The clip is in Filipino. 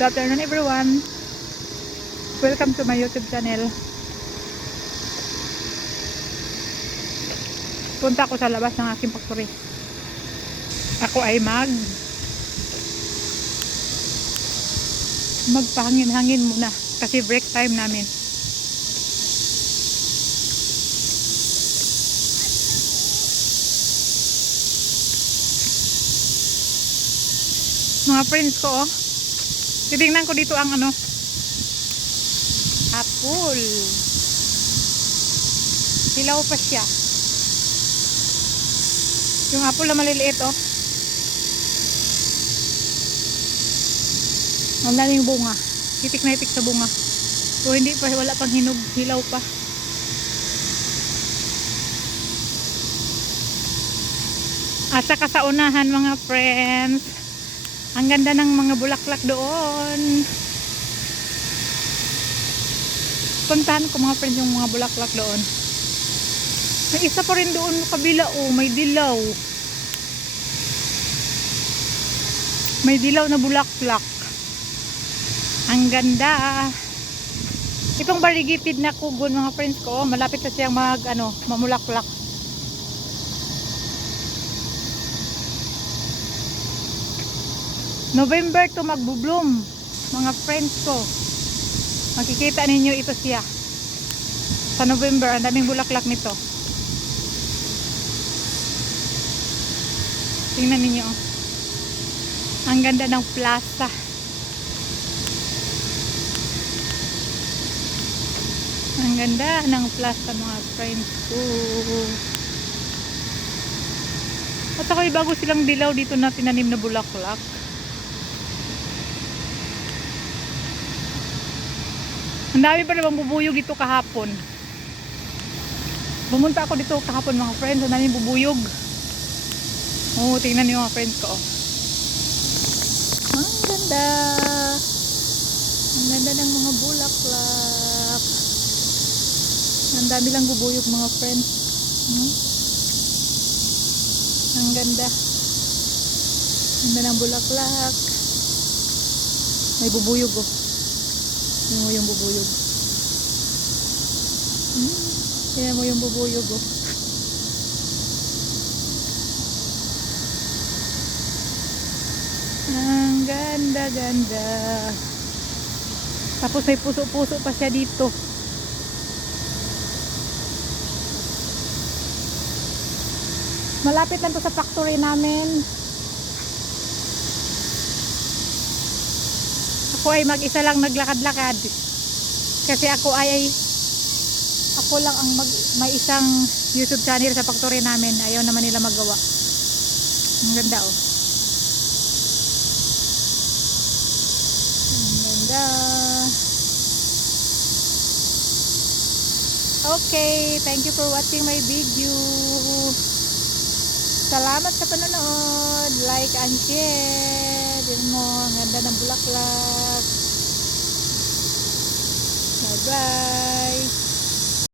Good afternoon everyone. Welcome to my YouTube channel. Punta ako sa labas ng aking factory. Ako ay magpahangin-hangin muna kasi break time namin. Mga friends ko, oh. Titingnan ko dito ang apple. Hilaw pa siya. Yung apple na maliliit, oh. Ang daming bunga. Hitik na hitik sa bunga. So hindi pa, wala pang hinog, hilaw pa. At saka sa unahan mga friends, ang ganda ng mga bulaklak doon. Puntahan ko mga friends yung mga bulaklak doon. May isa pa rin doon kabila, oh, may dilaw. May dilaw na bulaklak. Ang ganda. Itong variegated na kugon mga friends ko, malapit na siyang mamulaklak. November to magbo-bloom mga friends ko. Makikita ninyo ito siya sa November. Ang daming bulaklak nito. Tingnan ninyo, oh. Ang ganda ng plaza. Ang ganda ng plaza mga friends ko. At saka bago silang dilaw dito na tinanim na bulaklak. Ang dami pa namang bubuyog dito kahapon. Pumunta ako dito kahapon mga friends. Ang daming bubuyog. Oh, tingnan niyo mga friends ko, oh. Ang ganda. Ang ganda ng mga bulaklak. Ang dami lang bubuyog mga friends. Ang ganda. Ang ganda ng bulaklak. May bubuyog, oh. Tingnan mo yung bubuyog. Tingnan mo yung bubuyog, oh. Ang ganda-ganda. Tapos may puso-puso pa siya dito. Malapit lang to sa factory namin. Ako ay mag-isa lang naglakad-lakad. Kasi ako lang ang may isang YouTube channel sa factory namin. Ayaw naman nila magawa. Ang ganda, oh. Ang ganda. Okay, thank you for watching my video. Salamat sa panonood. Like and share. Tignan mo, ang ganda ng bulaklak. Bye bye.